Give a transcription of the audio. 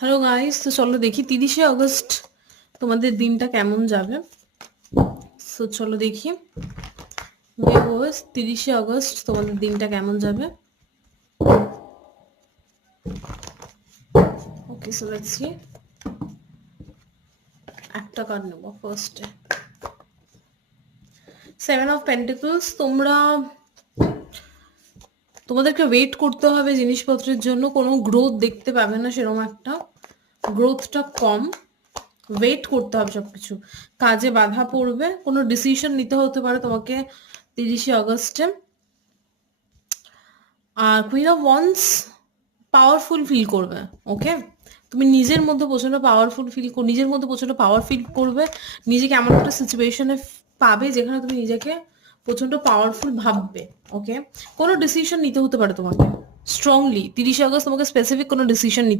Hello guys, তো চলো দেখি 30শে আগস্ট তোমাদের দিনটা কেমন যাবে। সো চলো দেখি ভিউয়ার্স, 30শে আগস্ট তোমাদের দিনটা কেমন যাবে। ওকে, সো লেটস সি। একটা কার্ড নেব ফার্স্টে। 7 অফ পেন্টিকলস। তোমাদেরকে ওয়েট করতে হবে জিনিসপত্রের জন্য, কোনো গ্রোথ দেখতে পাবে না, সেরকম একটা গ্রোথটা কম। ওয়েট করতে হবে সবকিছু, কাজে বাধা পড়বে, কোনো ডিসিশন নিতে হতে পারে তোমাকে 30শে আগস্টে। আর কুইন অফ ওয়ান্স, পাওয়ারফুল ফিল করবে। ওকে, তুমি নিজের মধ্যে প্রচন্ড পাওয়ারফুল ফিল নিজের মধ্যে প্রচন্ড পাওয়ার ফিল করবে। নিজেকে এমন একটা সিচুয়েশনে পাবে যেখানে তুমি নিজেকে প্রচন্ড পাওয়ারফুল ভাববে। ওকে, কোনো ডিসিশন নিতে হতে পারে তোমাকে স্ট্রংলি 30শে আগস্ট, তোমাকে স্পেসিফিক কোনো ডিসিশন নিতে